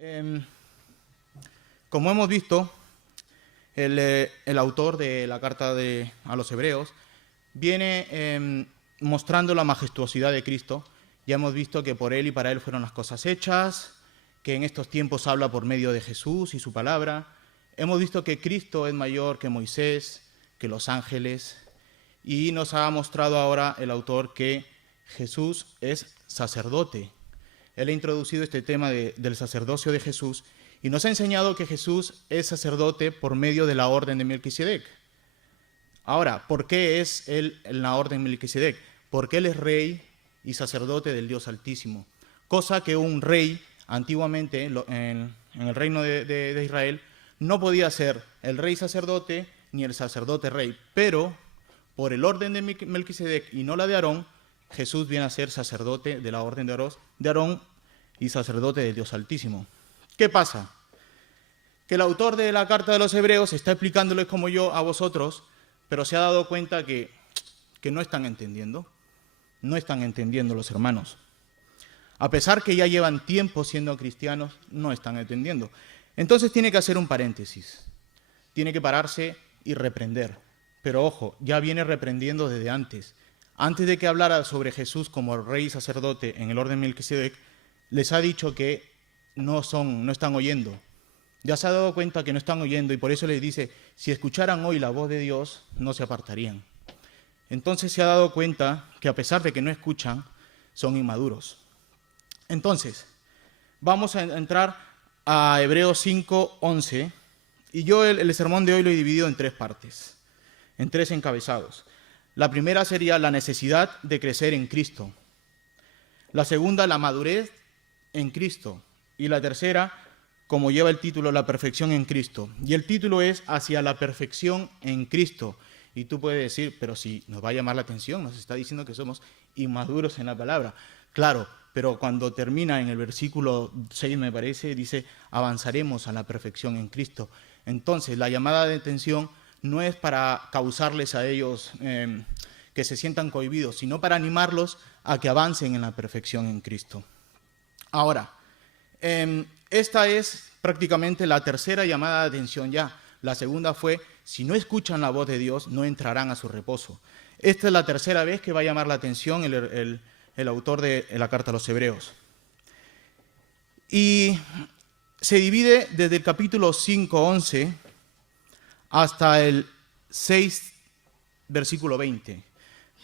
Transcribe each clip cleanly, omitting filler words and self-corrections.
Em, Como hemos visto, el autor de la carta a los Hebreos viene mostrando la majestuosidad de Cristo. Ya hemos visto que por Él y para Él fueron las cosas hechas, que en estos tiempos habla por medio de Jesús y su palabra. Hemos visto que Cristo es mayor que Moisés, que los ángeles, y nos ha mostrado ahora el autor que Jesús es sacerdote. Él ha introducido este tema del sacerdocio de Jesús y nos ha enseñado que Jesús es sacerdote por medio de la orden de Melquisedec. Ahora, ¿por qué es él en la orden de Melquisedec? Porque él es rey y sacerdote del Dios Altísimo, cosa que un rey antiguamente en el reino de Israel no podía ser el rey sacerdote ni el sacerdote rey, pero por el orden de Melquisedec y no la de Aarón, Jesús viene a ser sacerdote de la orden de Aarón y sacerdote del Dios Altísimo. ¿Qué pasa? Que el autor de la carta de los Hebreos está explicándoles como yo a vosotros, pero se ha dado cuenta que no están entendiendo. No están entendiendo los hermanos. A pesar que ya llevan tiempo siendo cristianos, no están entendiendo. Entonces tiene que hacer un paréntesis. Tiene que pararse y reprender. Pero ojo, ya viene reprendiendo desde antes. Antes de que hablara sobre Jesús como rey y sacerdote en el orden de Melquisedec, les ha dicho que no están oyendo. Ya se ha dado cuenta que no están oyendo y por eso les dice, si escucharan hoy la voz de Dios, no se apartarían. Entonces se ha dado cuenta que a pesar de que no escuchan, son inmaduros. Entonces, vamos a entrar a Hebreos 5:11 y yo el sermón de hoy lo he dividido en tres partes, en tres encabezados. La primera sería la necesidad de crecer en Cristo. La segunda, la madurez en Cristo. Y la tercera, como lleva el título, la perfección en Cristo. Y el título es hacia la perfección en Cristo. Y tú puedes decir, pero si nos va a llamar la atención, nos está diciendo que somos inmaduros en la palabra. Claro, pero cuando termina en el versículo 6, me parece, dice, avanzaremos a la perfección en Cristo. Entonces, la llamada de atención no es para causarles a ellos que se sientan cohibidos, sino para animarlos a que avancen en la perfección en Cristo. Ahora, esta es prácticamente la tercera llamada de atención ya. La segunda fue, si no escuchan la voz de Dios, no entrarán a su reposo. Esta es la tercera vez que va a llamar la atención el autor de la carta a los Hebreos. Y se divide desde el capítulo 5:11 hasta el 6, versículo 20.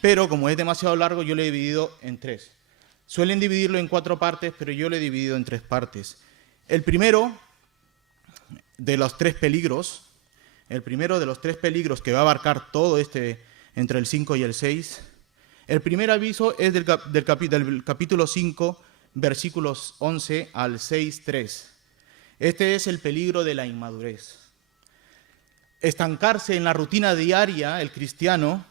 Pero como es demasiado largo, yo lo he dividido en tres. Suelen dividirlo en 4 partes, pero yo lo he dividido en 3 partes. El primero de los 3 peligros, que va a abarcar todo entre el 5 y el 6, el primer aviso es del capítulo 5, versículos 11 al 6:3. Este es el peligro de la inmadurez. Estancarse en la rutina diaria, el cristiano,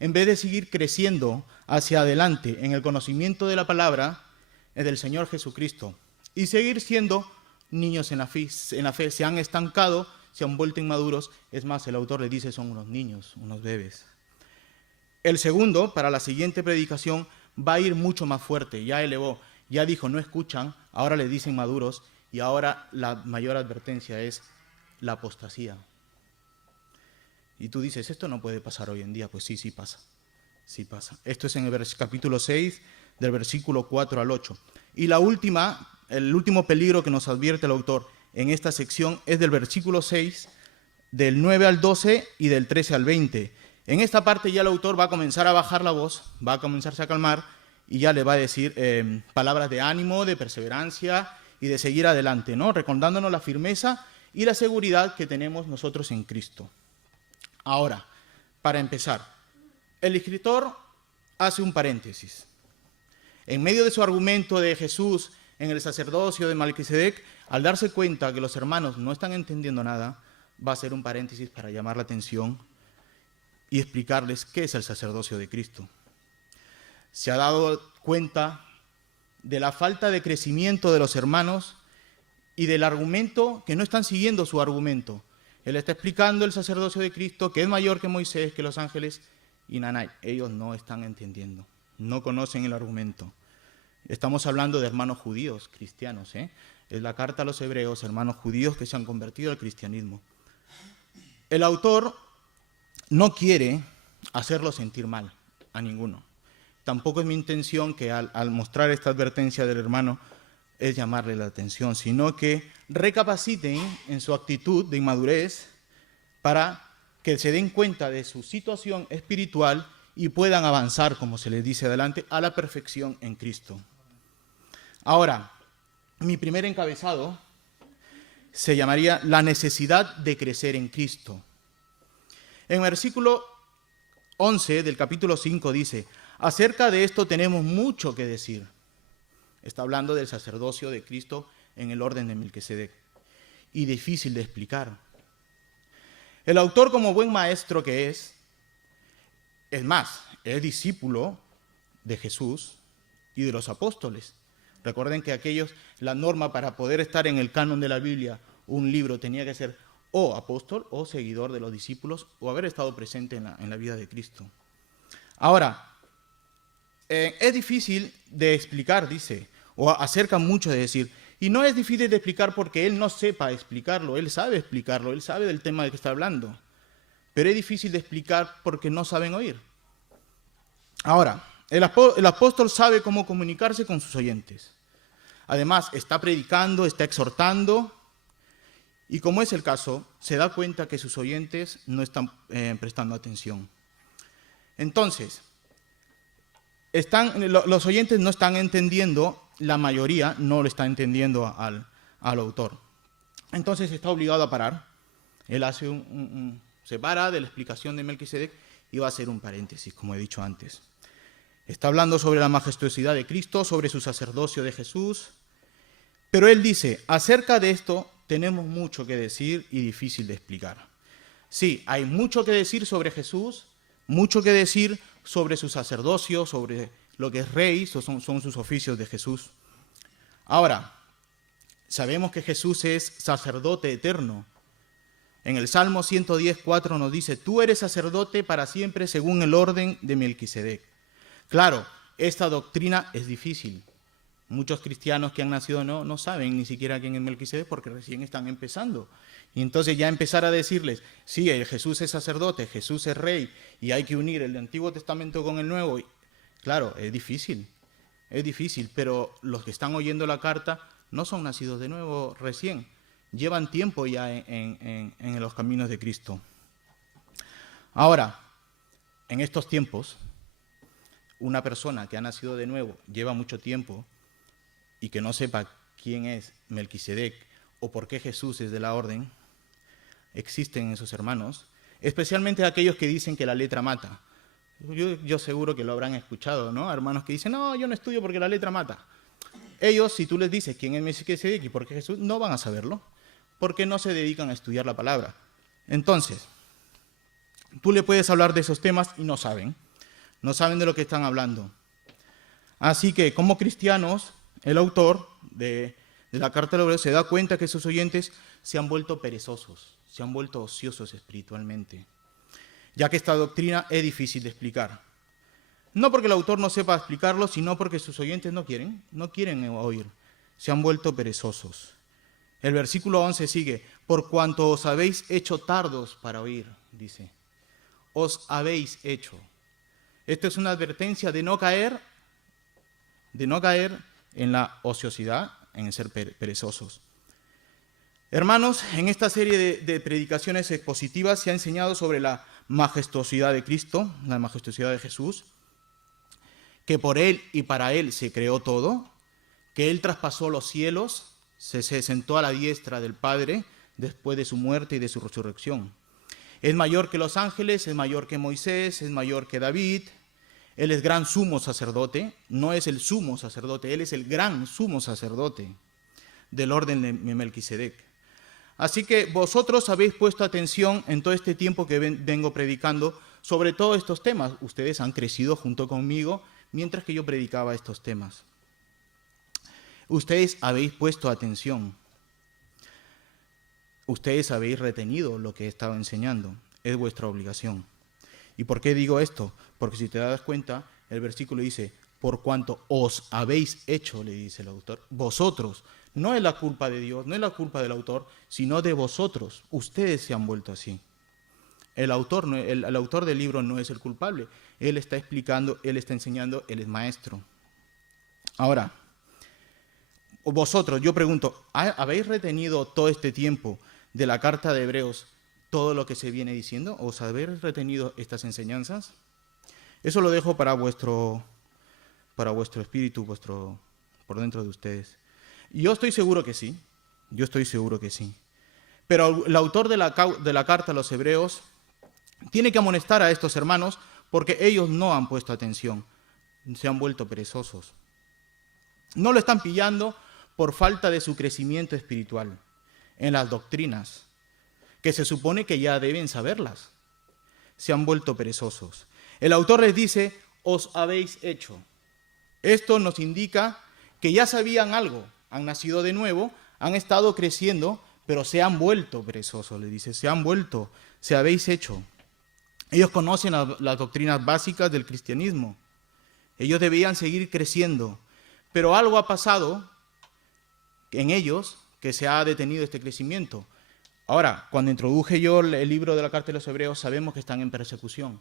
en vez de seguir creciendo hacia adelante en el conocimiento de la palabra del Señor Jesucristo y seguir siendo niños en la fe, se han estancado, se han vuelto inmaduros. Es más, el autor le dice, son unos niños, unos bebés. El segundo, para la siguiente predicación, va a ir mucho más fuerte. Ya dijo, no escuchan, ahora le dicen maduros y ahora la mayor advertencia es la apostasía. Y tú dices, esto no puede pasar hoy en día. Pues sí pasa. Sí pasa. Esto es en el capítulo 6, del versículo 4 al 8. Y el último peligro que nos advierte el autor en esta sección es del versículo 6, del 9 al 12 y del 13 al 20. En esta parte ya el autor va a comenzar a bajar la voz, va a comenzarse a calmar y ya le va a decir palabras de ánimo, de perseverancia y de seguir adelante, ¿no? Recordándonos la firmeza y la seguridad que tenemos nosotros en Cristo. Ahora, para empezar, el escritor hace un paréntesis. En medio de su argumento de Jesús en el sacerdocio de Melquisedec, al darse cuenta que los hermanos no están entendiendo nada, va a hacer un paréntesis para llamar la atención y explicarles qué es el sacerdocio de Cristo. Se ha dado cuenta de la falta de crecimiento de los hermanos y del argumento, que no están siguiendo su argumento. Él está explicando el sacerdocio de Cristo, que es mayor que Moisés, que los ángeles, y nanay, ellos no están entendiendo, no conocen el argumento. Estamos hablando de hermanos judíos, cristianos, Es la carta a los hebreos, hermanos judíos que se han convertido al cristianismo. El autor no quiere hacerlo sentir mal a ninguno. Tampoco es mi intención que al mostrar esta advertencia del hermano es llamarle la atención, sino que recapaciten en su actitud de inmadurez para que se den cuenta de su situación espiritual y puedan avanzar, como se les dice adelante, a la perfección en Cristo. Ahora, mi primer encabezado se llamaría la necesidad de crecer en Cristo. En el versículo 11 del capítulo 5 dice: acerca de esto tenemos mucho que decir. Está hablando del sacerdocio de Cristo en el orden de Melquisedec. Y difícil de explicar. El autor, como buen maestro que es más, es discípulo de Jesús y de los apóstoles. Recuerden que la norma para poder estar en el canon de la Biblia, un libro tenía que ser o apóstol o seguidor de los discípulos o haber estado presente en la vida de Cristo. Ahora, es difícil de explicar, dice, o acerca mucho de decir, y no es difícil de explicar porque él no sepa explicarlo, él sabe explicarlo, él sabe del tema del que está hablando, pero es difícil de explicar porque no saben oír. Ahora, el apóstol sabe cómo comunicarse con sus oyentes. Además, está predicando, está exhortando, y como es el caso, se da cuenta que sus oyentes no están prestando atención. Entonces, los oyentes no están entendiendo, la mayoría no lo está entendiendo al autor. Entonces está obligado a parar. Él hace se para de la explicación de Melquisedec y va a hacer un paréntesis, como he dicho antes. Está hablando sobre la majestuosidad de Cristo, sobre su sacerdocio de Jesús, pero él dice, acerca de esto tenemos mucho que decir y difícil de explicar. Sí, hay mucho que decir sobre Jesús, mucho que decir sobre su sacerdocio, sobre lo que es rey, son sus oficios de Jesús. Ahora, sabemos que Jesús es sacerdote eterno. En el Salmo 110:4 nos dice, tú eres sacerdote para siempre según el orden de Melquisedec. Claro, esta doctrina es difícil. Muchos cristianos que han nacido no saben ni siquiera quién es Melquisedec porque recién están empezando. Y entonces ya empezar a decirles, sí, Jesús es sacerdote, Jesús es rey, y hay que unir el Antiguo Testamento con el Nuevo. Claro, es difícil, pero los que están oyendo la carta no son nacidos de nuevo recién, llevan tiempo ya en los caminos de Cristo. Ahora, en estos tiempos, una persona que ha nacido de nuevo, lleva mucho tiempo, y que no sepa quién es Melquisedec o por qué Jesús es de la orden, existen esos hermanos, especialmente aquellos que dicen que la letra mata. Yo seguro que lo habrán escuchado, ¿no? Hermanos que dicen, no, yo no estudio porque la letra mata. Ellos, si tú les dices quién es Melquisedec y por qué Jesús, no van a saberlo, porque no se dedican a estudiar la palabra. Entonces, tú le puedes hablar de esos temas y no saben de lo que están hablando. Así que, como cristianos, el autor de la carta de los Hebreos se da cuenta que sus oyentes se han vuelto perezosos, se han vuelto ociosos espiritualmente, ya que esta doctrina es difícil de explicar. No porque el autor no sepa explicarlo, sino porque sus oyentes no quieren oír, se han vuelto perezosos. El versículo 11 sigue, por cuanto os habéis hecho tardos para oír, dice, os habéis hecho. Esto es una advertencia de no caer en la ociosidad, en ser perezosos. Hermanos, en esta serie de predicaciones expositivas se ha enseñado sobre la majestuosidad de Cristo, la majestuosidad de Jesús, que por Él y para Él se creó todo, que Él traspasó los cielos, se sentó a la diestra del Padre después de su muerte y de su resurrección. Es mayor que los ángeles, es mayor que Moisés, es mayor que David. Él es gran sumo sacerdote, no es el sumo sacerdote, Él es el gran sumo sacerdote del orden de Melquisedec. Así que vosotros habéis puesto atención en todo este tiempo que vengo predicando sobre todos estos temas. Ustedes han crecido junto conmigo mientras que yo predicaba estos temas. Ustedes habéis puesto atención. Ustedes habéis retenido lo que he estado enseñando. Es vuestra obligación. ¿Y por qué digo esto? Porque si te das cuenta, el versículo dice, por cuanto os habéis hecho, le dice el autor, vosotros, No es la culpa de Dios, no es la culpa del autor, sino de vosotros. Ustedes se han vuelto así. El autor, el autor del libro no es el culpable. Él está explicando, él está enseñando, él es maestro. Ahora, vosotros, yo pregunto, ¿habéis retenido todo este tiempo de la carta de Hebreos todo lo que se viene diciendo? ¿Os habéis retenido estas enseñanzas? Eso lo dejo para vuestro espíritu, por dentro de ustedes. Yo estoy seguro que sí, Pero el autor de la carta a los Hebreos tiene que amonestar a estos hermanos porque ellos no han puesto atención, se han vuelto perezosos. No lo están pillando por falta de su crecimiento espiritual en las doctrinas, que se supone que ya deben saberlas. Se han vuelto perezosos. El autor les dice, os habéis hecho. Esto nos indica que ya sabían algo, han nacido de nuevo, han estado creciendo, pero se han vuelto perezosos, le dice, se habéis hecho. Ellos conocen las doctrinas básicas del cristianismo. Ellos debían seguir creciendo, pero algo ha pasado en ellos que se ha detenido este crecimiento. Ahora, cuando introduje yo el libro de la carta de los Hebreos, sabemos que están en persecución,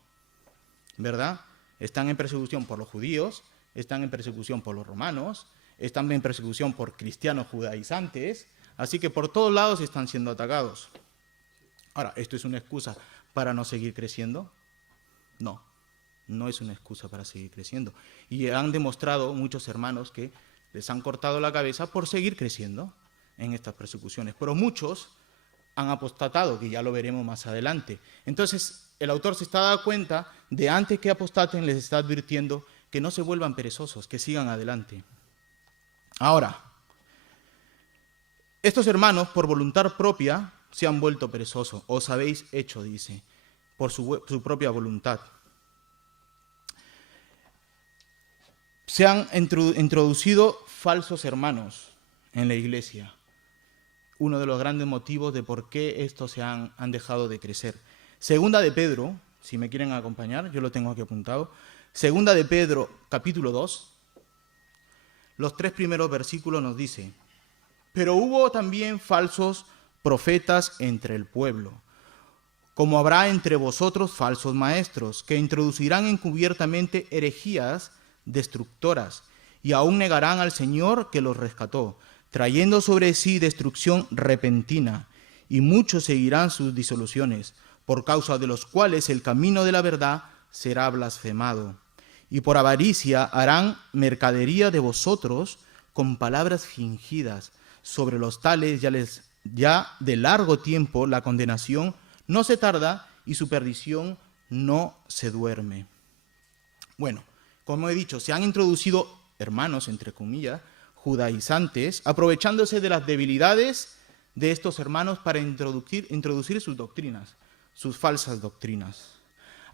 ¿verdad? Están en persecución por los judíos, están en persecución por los romanos, están en persecución por cristianos judaizantes, así que por todos lados están siendo atacados. Ahora, ¿esto es una excusa para no seguir creciendo? No, no es una excusa para seguir creciendo. Y han demostrado muchos hermanos que les han cortado la cabeza por seguir creciendo en estas persecuciones, pero muchos han apostatado, que ya lo veremos más adelante. Entonces, el autor se está dando cuenta de antes que apostaten, les está advirtiendo que no se vuelvan perezosos, que sigan adelante. Ahora, estos hermanos, por voluntad propia, se han vuelto perezosos. Os habéis hecho, dice, por su propia voluntad. Se han introducido falsos hermanos en la iglesia. Uno de los grandes motivos de por qué estos se han dejado de crecer. Segunda de Pedro, si me quieren acompañar, yo lo tengo aquí apuntado. Segunda de Pedro, capítulo 2, los 3 primeros versículos nos dice: pero hubo también falsos profetas entre el pueblo, como habrá entre vosotros falsos maestros, que introducirán encubiertamente herejías destructoras, y aún negarán al Señor que los rescató, trayendo sobre sí destrucción repentina, y muchos seguirán sus disoluciones, por causa de los cuales el camino de la verdad será blasfemado. Y por avaricia harán mercadería de vosotros con palabras fingidas. Sobre los tales ya de largo tiempo la condenación no se tarda y su perdición no se duerme. Bueno, como he dicho, se han introducido hermanos, entre comillas, judaizantes, aprovechándose de las debilidades de estos hermanos para introducir sus doctrinas, sus falsas doctrinas.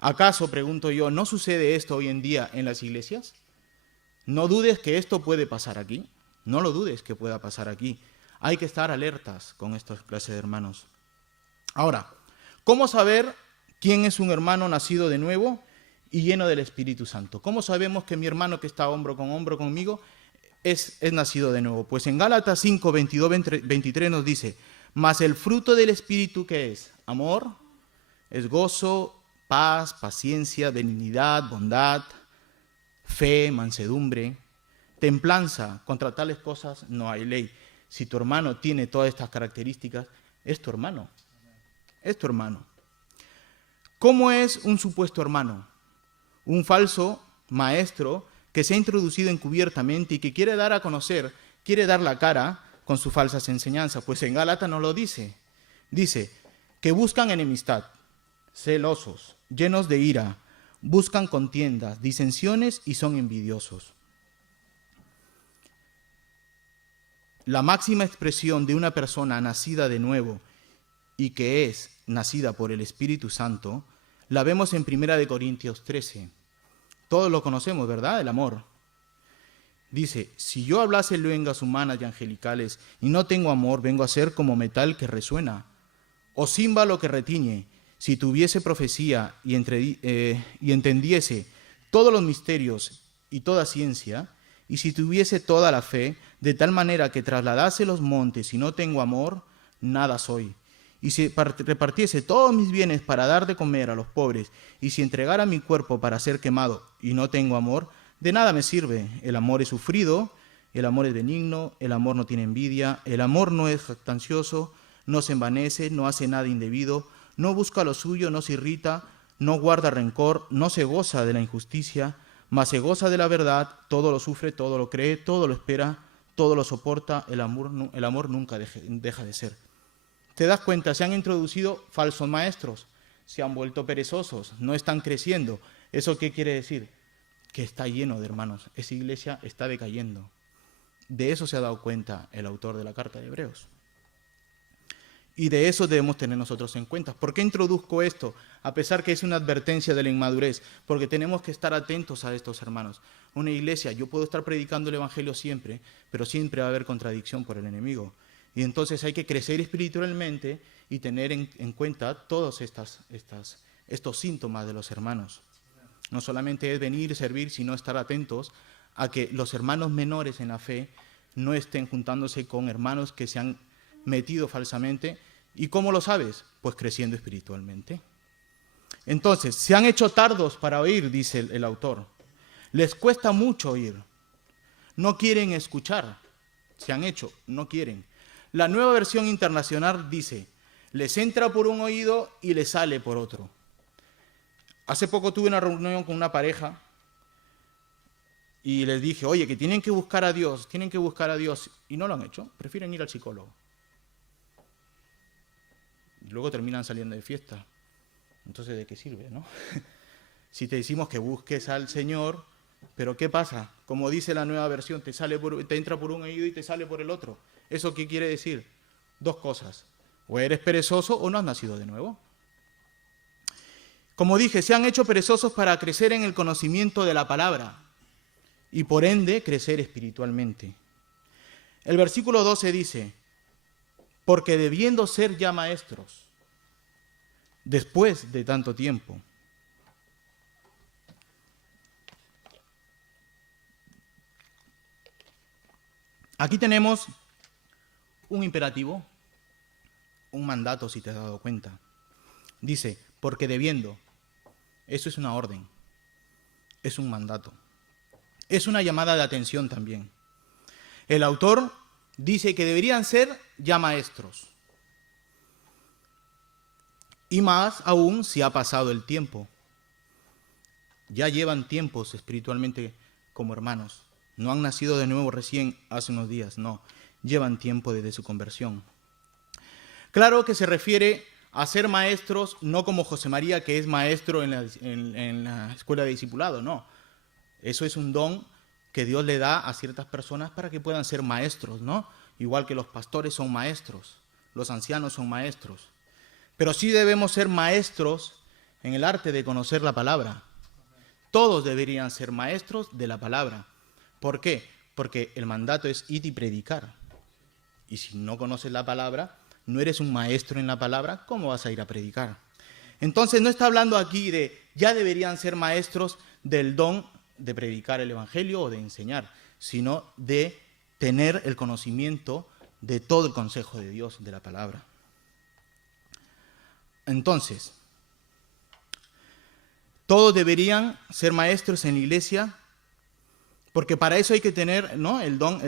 ¿Acaso, pregunto yo, no sucede esto hoy en día en las iglesias? No dudes que esto puede pasar aquí. No lo dudes que pueda pasar aquí. Hay que estar alertas con estas clases de hermanos. Ahora, ¿cómo saber quién es un hermano nacido de nuevo y lleno del Espíritu Santo? ¿Cómo sabemos que mi hermano que está hombro conmigo es nacido de nuevo? Pues en Gálatas 5, 22, 23 nos dice: mas el fruto del Espíritu, ¿qué es? Amor, es gozo, paz, paciencia, benignidad, bondad, fe, mansedumbre, templanza. Contra tales cosas no hay ley. Si tu hermano tiene todas estas características, es tu hermano. Es tu hermano. ¿Cómo es un supuesto hermano? Un falso maestro que se ha introducido encubiertamente y que quiere dar a conocer, quiere dar la cara con sus falsas enseñanzas. Pues en Gálatas no lo dice. Dice que buscan enemistad, celosos, llenos de ira, buscan contiendas, disensiones y son envidiosos. La máxima expresión de una persona nacida de nuevo y que es nacida por el Espíritu Santo, la vemos en 1 Corintios 13. Todos lo conocemos, ¿verdad? El amor. Dice: si yo hablase lenguas humanas y angelicales y no tengo amor, vengo a ser como metal que resuena, o címbalo que retiñe. Si tuviese profecía y entendiese todos los misterios y toda ciencia, y si tuviese toda la fe, De tal manera que trasladase los montes y no tengo amor, nada soy. Y si repartiese todos mis bienes para dar de comer a los pobres, y si entregara mi cuerpo para ser quemado y no tengo amor, de nada me sirve. El amor es sufrido, el amor es benigno, el amor no tiene envidia, el amor no es jactancioso, no se envanece, no hace nada indebido, no busca lo suyo, no se irrita, no guarda rencor, no se goza de la injusticia, mas se goza de la verdad, todo lo sufre, todo lo cree, todo lo espera, todo lo soporta, el amor nunca deja de ser. ¿Te das cuenta? Se han introducido falsos maestros, se han vuelto perezosos, no están creciendo. ¿Eso qué quiere decir? Que está lleno de hermanos, esa iglesia está decayendo. De eso se ha dado cuenta el autor de la carta de Hebreos. Y de eso debemos tener nosotros en cuenta. ¿Por qué introduzco esto? A pesar que es una advertencia de la inmadurez, porque tenemos que estar atentos a estos hermanos. Una iglesia, yo puedo estar predicando el evangelio siempre, pero siempre va a haber contradicción por el enemigo. Y entonces hay que crecer espiritualmente y tener en cuenta todos estos síntomas de los hermanos. No solamente es venir y servir, sino estar atentos a que los hermanos menores en la fe no estén juntándose con hermanos que se han metido falsamente. ¿Y cómo lo sabes? Pues creciendo espiritualmente. Entonces, se han hecho tardos para oír, dice el autor. Les cuesta mucho oír. No quieren escuchar. Se han hecho, no quieren. La Nueva Versión Internacional dice, les entra por un oído y les sale por otro. Hace poco tuve una reunión con una pareja y les dije, oye, que tienen que buscar a Dios, y no lo han hecho, prefieren ir al psicólogo. Y luego terminan saliendo de fiesta. Entonces, ¿de qué sirve, no? Si te decimos que busques al Señor, pero ¿qué pasa? Como dice la Nueva Versión, te entra por un oído y te sale por el otro. ¿Eso qué quiere decir? Dos cosas. O eres perezoso o no has nacido de nuevo. Como dije, se han hecho perezosos para crecer en el conocimiento de la palabra y por ende crecer espiritualmente. El versículo 12 dice, porque debiendo ser ya maestros, después de tanto tiempo. Aquí tenemos un imperativo, un mandato, si te has dado cuenta. Dice, porque debiendo. Eso es una orden, es un mandato. Es una llamada de atención también. El autor dice que deberían ser ya maestros. Y más aún si ha pasado el tiempo. Ya llevan tiempos espiritualmente como hermanos. No han nacido de nuevo recién hace unos días, no. Llevan tiempo desde su conversión. Claro que se refiere a ser maestros, no como José María, que es maestro en la escuela de discipulado, no. Eso es un don que Dios le da a ciertas personas para que puedan ser maestros, ¿no? Igual que los pastores son maestros, los ancianos son maestros. Pero sí debemos ser maestros en el arte de conocer la palabra. Todos deberían ser maestros de la palabra. ¿Por qué? Porque el mandato es ir y predicar. Y si no conoces la palabra, no eres un maestro en la palabra, ¿cómo vas a ir a predicar? Entonces no está hablando aquí de ya deberían ser maestros del don de predicar el evangelio o de enseñar, sino de tener el conocimiento de todo el consejo de Dios, de la palabra. Entonces, todos deberían ser maestros en la iglesia, porque para eso hay que tener, ¿no?, el don,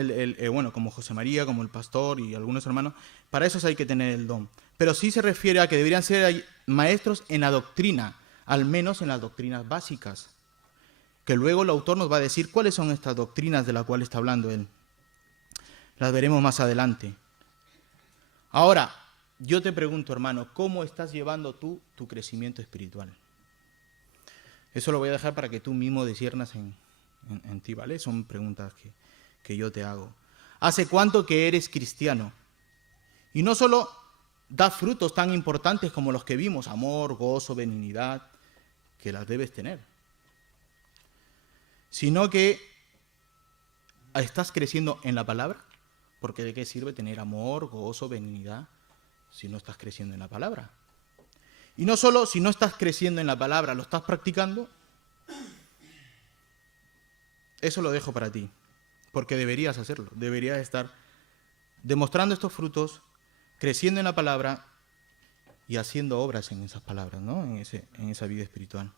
bueno, como José María, como el pastor y algunos hermanos, para eso hay que tener el don. Pero sí se refiere a que deberían ser maestros en la doctrina, al menos en las doctrinas básicas, que luego el autor nos va a decir cuáles son estas doctrinas de las cuales está hablando él. Las veremos más adelante. Ahora, yo te pregunto, hermano, ¿cómo estás llevando tú tu crecimiento espiritual? Eso lo voy a dejar para que tú mismo disciernas en ti, ¿vale? Son preguntas que yo te hago. ¿Hace cuánto que eres cristiano? Y no solo das frutos tan importantes como los que vimos, amor, gozo, benignidad, que las debes tener, sino que estás creciendo en la palabra, porque ¿de qué sirve tener amor, gozo, benignidad si no estás creciendo en la palabra? Y no solo si no estás creciendo en la palabra, ¿lo estás practicando? Eso lo dejo para ti. porque deberías hacerlo, deberías estar demostrando estos frutos, creciendo en la palabra y haciendo obras en esas palabras, ¿no? En esa vida espiritual.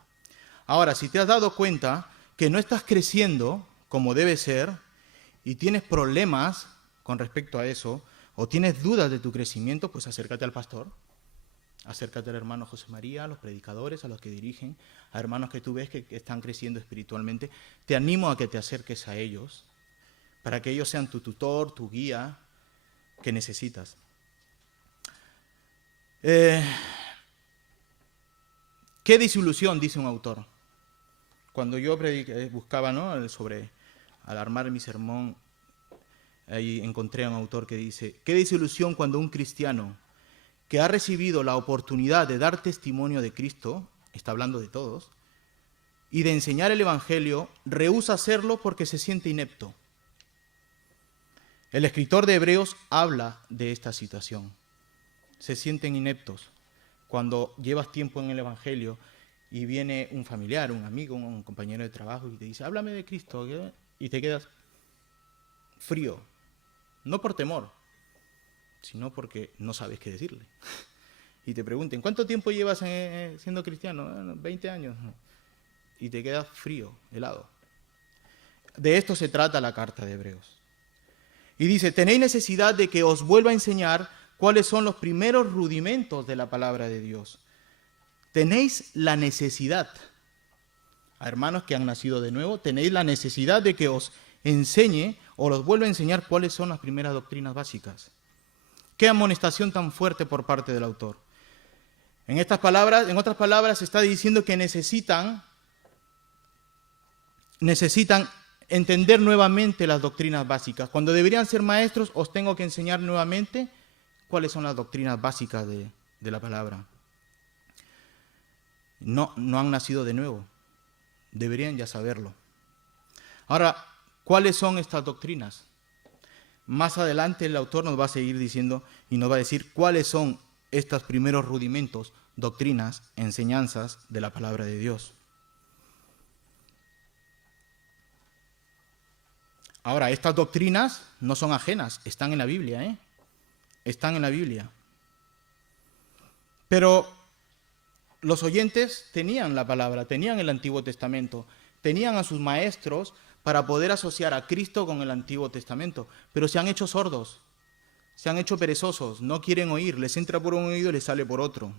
Ahora, si te has dado cuenta que no estás creciendo como debe ser y tienes problemas con respecto a eso, o tienes dudas de tu crecimiento, pues acércate al pastor, acércate al hermano José María, a los predicadores, a los que dirigen, a hermanos que tú ves que están creciendo espiritualmente. Te animo a que te acerques a ellos, para que ellos sean tu tutor, tu guía que necesitas. ¿Qué desilusión? Dice un autor. Cuando yo buscaba, ¿no?, al armar mi sermón, ahí encontré a un autor que dice: qué desilusión cuando un cristiano que ha recibido la oportunidad de dar testimonio de Cristo, está hablando de todos, y de enseñar el Evangelio, rehúsa hacerlo porque se siente inepto. El escritor de Hebreos habla de esta situación. Se sienten ineptos cuando llevas tiempo en el Evangelio y viene un familiar, un amigo, un compañero de trabajo y te dice: háblame de Cristo, y te quedas frío, no por temor, sino porque no sabes qué decirle. Y te pregunten: ¿cuánto tiempo llevas siendo cristiano? 20 años. Y te quedas frío, helado. De esto se trata la carta de Hebreos. Y dice: tenéis necesidad de que os vuelva a enseñar cuáles son los primeros rudimentos de la palabra de Dios. Tenéis la necesidad, a hermanos que han nacido de nuevo, tenéis la necesidad de que os enseñe o los vuelva a enseñar cuáles son las primeras doctrinas básicas. Qué amonestación tan fuerte por parte del autor. En otras palabras, está diciendo que necesitan entender nuevamente las doctrinas básicas. Cuando deberían ser maestros, os tengo que enseñar nuevamente cuáles son las doctrinas básicas de la palabra. No han nacido de nuevo. Deberían ya saberlo. Ahora, ¿cuáles son estas doctrinas? Más adelante el autor nos va a seguir diciendo y nos va a decir cuáles son estos primeros rudimentos, doctrinas, enseñanzas de la palabra de Dios. Ahora, estas doctrinas no son ajenas, están en la Biblia, Están en la Biblia. Pero los oyentes tenían la palabra, tenían el Antiguo Testamento, tenían a sus maestros para poder asociar a Cristo con el Antiguo Testamento, pero se han hecho sordos, se han hecho perezosos, no quieren oír, les entra por un oído y les sale por otro.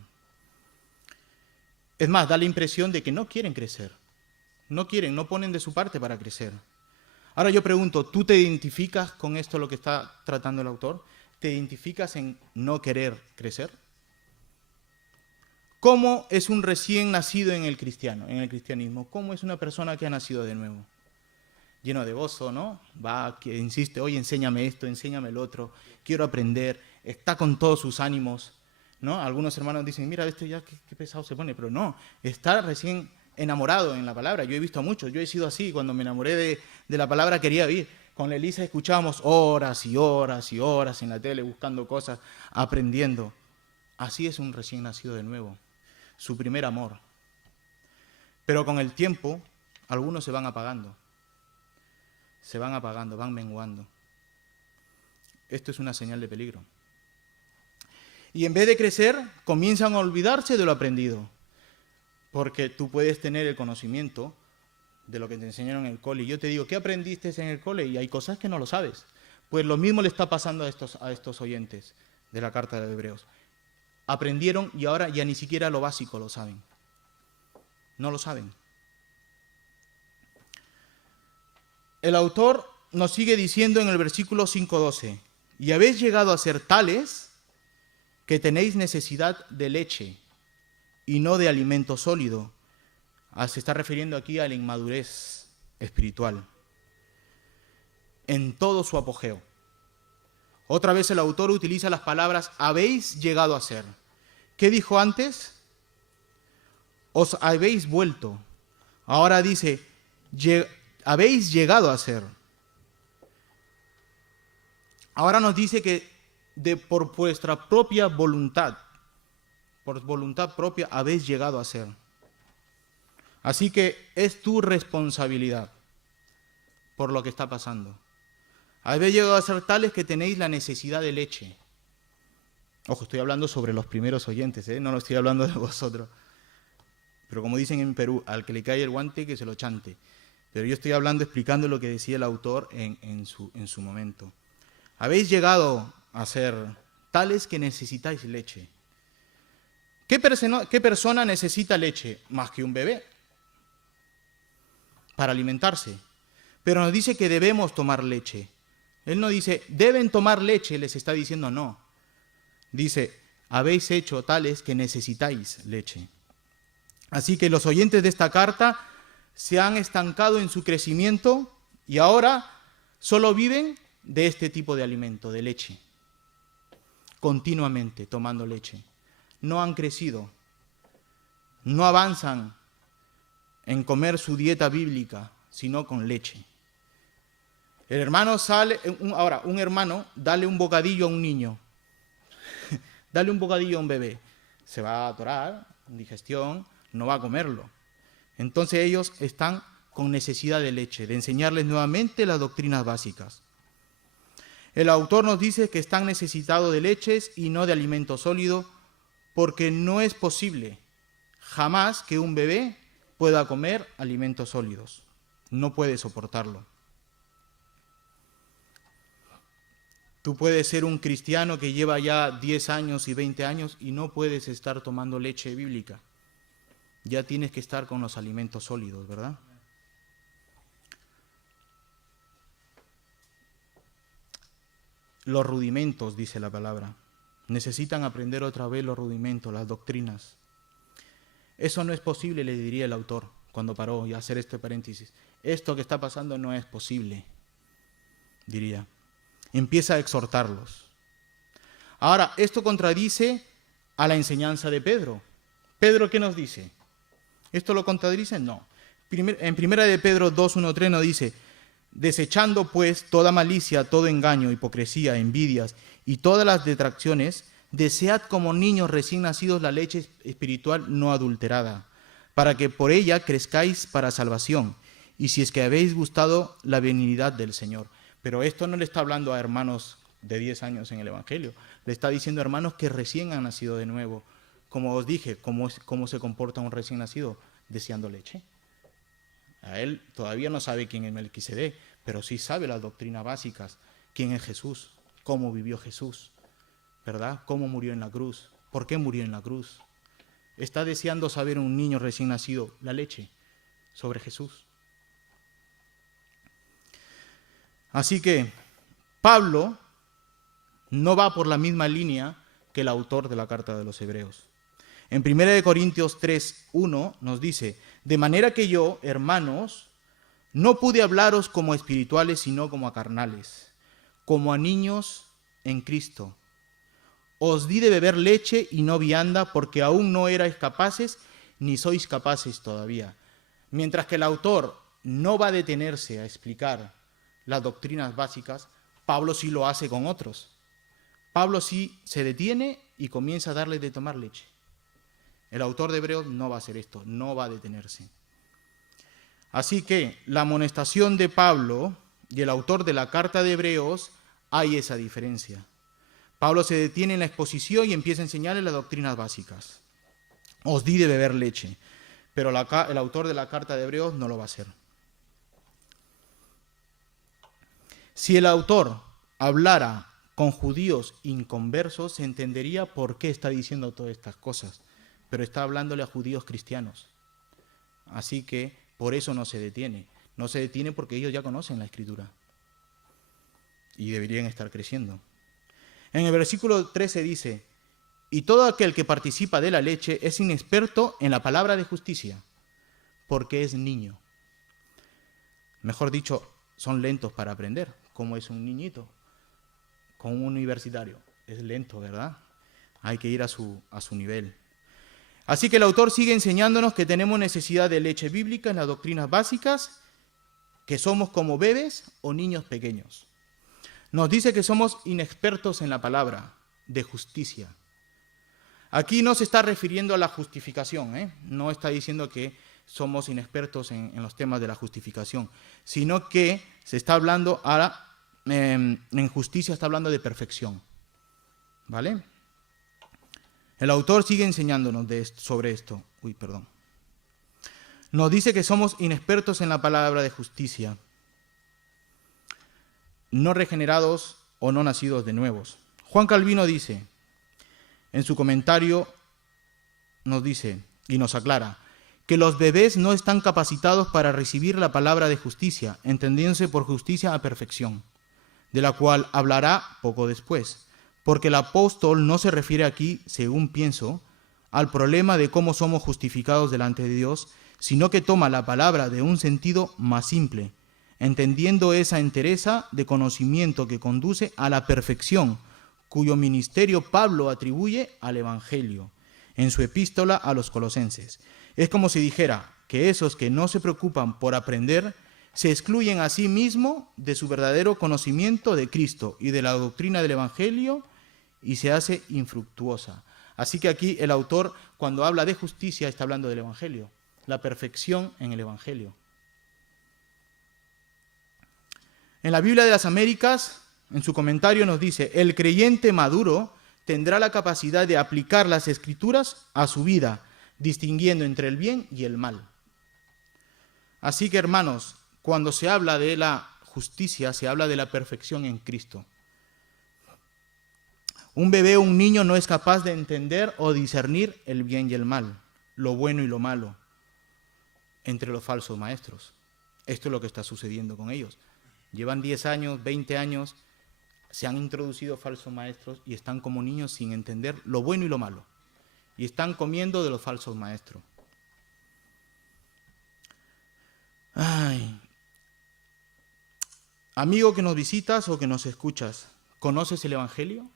Es más, da la impresión de que no quieren crecer, no ponen de su parte para crecer. Ahora yo pregunto, ¿tú te identificas con esto, lo que está tratando el autor? ¿Te identificas en no querer crecer? ¿Cómo es un recién nacido en el cristianismo? ¿Cómo es una persona que ha nacido de nuevo? Lleno de gozo, ¿no? Va, que insiste: oye, enséñame esto, enséñame el otro, quiero aprender, está con todos sus ánimos, ¿no? Algunos hermanos dicen: mira, este ya qué pesado se pone, pero no, está recién enamorado en la palabra. Yo he visto a muchos, yo he sido así, cuando me enamoré de la palabra quería oír. Con la Elisa escuchábamos horas y horas y horas en la tele buscando cosas, aprendiendo. Así es un recién nacido de nuevo, su primer amor. Pero con el tiempo, algunos se van apagando, van menguando. Esto es una señal de peligro. Y en vez de crecer, comienzan a olvidarse de lo aprendido. Porque tú puedes tener el conocimiento de lo que te enseñaron en el cole. Y yo te digo: ¿qué aprendiste en el cole? Y hay cosas que no lo sabes. Pues lo mismo le está pasando a estos oyentes de la carta de Hebreos. Aprendieron y ahora ya ni siquiera lo básico lo saben. No lo saben. El autor nos sigue diciendo en el versículo 5:12: y habéis llegado a ser tales que tenéis necesidad de leche y no de alimento sólido. Se está refiriendo aquí a la inmadurez espiritual en todo su apogeo. Otra vez el autor utiliza las palabras habéis llegado a ser. ¿Qué dijo antes? Os habéis vuelto. Ahora dice habéis llegado a ser. Ahora nos dice que por vuestra propia voluntad, por voluntad propia habéis llegado a ser. Así que es tu responsabilidad por lo que está pasando. Habéis llegado a ser tales que tenéis la necesidad de leche. Ojo, estoy hablando sobre los primeros oyentes, no lo estoy hablando de vosotros. Pero como dicen en Perú, al que le cae el guante, que se lo chante. Pero yo estoy hablando, explicando lo que decía el autor en su momento. Habéis llegado a ser tales que necesitáis leche. ¿Qué persona necesita leche? Más que un bebé. Para alimentarse. Pero nos dice que debemos tomar leche. Él no dice, deben tomar leche, les está diciendo no. Dice, habéis hecho tales que necesitáis leche. Así que los oyentes de esta carta se han estancado en su crecimiento y ahora solo viven de este tipo de alimento, de leche. Continuamente tomando leche. No han crecido. No avanzan en comer su dieta bíblica, sino con leche. El hermano un hermano, dale un bocadillo a un niño. Dale un bocadillo a un bebé. Se va a atorar, digestión, no va a comerlo. Entonces ellos están con necesidad de leche, de enseñarles nuevamente las doctrinas básicas. El autor nos dice que están necesitados de leches y no de alimento sólido, porque no es posible jamás que un bebé pueda comer alimentos sólidos. No puede soportarlo. Tú puedes ser un cristiano que lleva ya 10 años y 20 años y no puedes estar tomando leche bíblica. Ya tienes que estar con los alimentos sólidos, ¿verdad? Los rudimentos, dice la palabra. Necesitan aprender otra vez los rudimentos, las doctrinas. Eso no es posible, le diría el autor, cuando paró y hacer este paréntesis. Esto que está pasando no es posible, diría. Empieza a exhortarlos. Ahora, esto contradice a la enseñanza de Pedro. ¿Pedro qué nos dice? ¿Esto lo contradice? No. En 1 de Pedro 2:1-3 nos dice, desechando pues toda malicia, todo engaño, hipocresía, envidias y todas las detracciones, desead como niños recién nacidos la leche espiritual no adulterada, para que por ella crezcáis para salvación, y si es que habéis gustado la benignidad del Señor. Pero esto no le está hablando a hermanos de 10 años en el Evangelio, le está diciendo a hermanos que recién han nacido de nuevo. Como os dije, ¿cómo se comporta un recién nacido? Deseando leche. A él todavía no sabe quién es Melquisedec, pero sí sabe las doctrinas básicas. ¿Quién es Jesús? ¿Cómo vivió Jesús? ¿Verdad? ¿Cómo murió en la cruz? ¿Por qué murió en la cruz? Está deseando saber un niño recién nacido la leche sobre Jesús. Así que Pablo no va por la misma línea que el autor de la carta de los Hebreos. En 1 Corintios 3:1 nos dice, de manera que yo, hermanos, no pude hablaros como a espirituales, sino como a carnales, como a niños en Cristo. Os di de beber leche y no vianda, porque aún no erais capaces, ni sois capaces todavía. Mientras que el autor no va a detenerse a explicar las doctrinas básicas, Pablo sí lo hace con otros. Pablo sí se detiene y comienza a darles de tomar leche. El autor de Hebreos no va a hacer esto, no va a detenerse. Así que la amonestación de Pablo y el autor de la carta de Hebreos, hay esa diferencia. Pablo se detiene en la exposición y empieza a enseñarles las doctrinas básicas. Os di de beber leche, pero el autor de la carta de Hebreos no lo va a hacer. Si el autor hablara con judíos inconversos, se entendería por qué está diciendo todas estas cosas, pero está hablándole a judíos cristianos. Así que por eso no se detiene. No se detiene porque ellos ya conocen la Escritura y deberían estar creciendo. En el versículo 13 dice, y todo aquel que participa de la leche es inexperto en la palabra de justicia, porque es niño. Mejor dicho, son lentos para aprender, como es un niñito con un universitario. Es lento, ¿verdad? Hay que ir a su nivel. Así que el autor sigue enseñándonos que tenemos necesidad de leche bíblica en las doctrinas básicas, que somos como bebés o niños pequeños. Nos dice que somos inexpertos en la palabra de justicia. Aquí no se está refiriendo a la justificación, no está diciendo que somos inexpertos en los temas de la justificación, sino que se está hablando a en justicia está hablando de perfección, ¿vale? El autor sigue enseñándonos sobre esto. Nos dice que somos inexpertos en la palabra de justicia, no regenerados o no nacidos de nuevos. Juan Calvino dice, en su comentario, nos dice y nos aclara que los bebés no están capacitados para recibir la palabra de justicia, entendiéndose por justicia a perfección, de la cual hablará poco después, porque el apóstol no se refiere aquí, según pienso, al problema de cómo somos justificados delante de Dios, sino que toma la palabra de un sentido más simple, entendiendo esa entereza de conocimiento que conduce a la perfección, cuyo ministerio Pablo atribuye al Evangelio en su epístola a los Colosenses. Es como si dijera que esos que no se preocupan por aprender se excluyen a sí mismos de su verdadero conocimiento de Cristo y de la doctrina del Evangelio y se hace infructuosa. Así que aquí el autor, cuando habla de justicia, está hablando del Evangelio, la perfección en el Evangelio. En la Biblia de las Américas, en su comentario nos dice, el creyente maduro tendrá la capacidad de aplicar las Escrituras a su vida, distinguiendo entre el bien y el mal. Así que, hermanos, cuando se habla de la justicia, se habla de la perfección en Cristo. Un bebé o un niño no es capaz de entender o discernir el bien y el mal, lo bueno y lo malo, entre los falsos maestros. Esto es lo que está sucediendo con ellos. Llevan 10 años, 20 años, se han introducido falsos maestros y están como niños sin entender lo bueno y lo malo. Y están comiendo de los falsos maestros. Ay. Amigo que nos visitas o que nos escuchas, ¿conoces el Evangelio?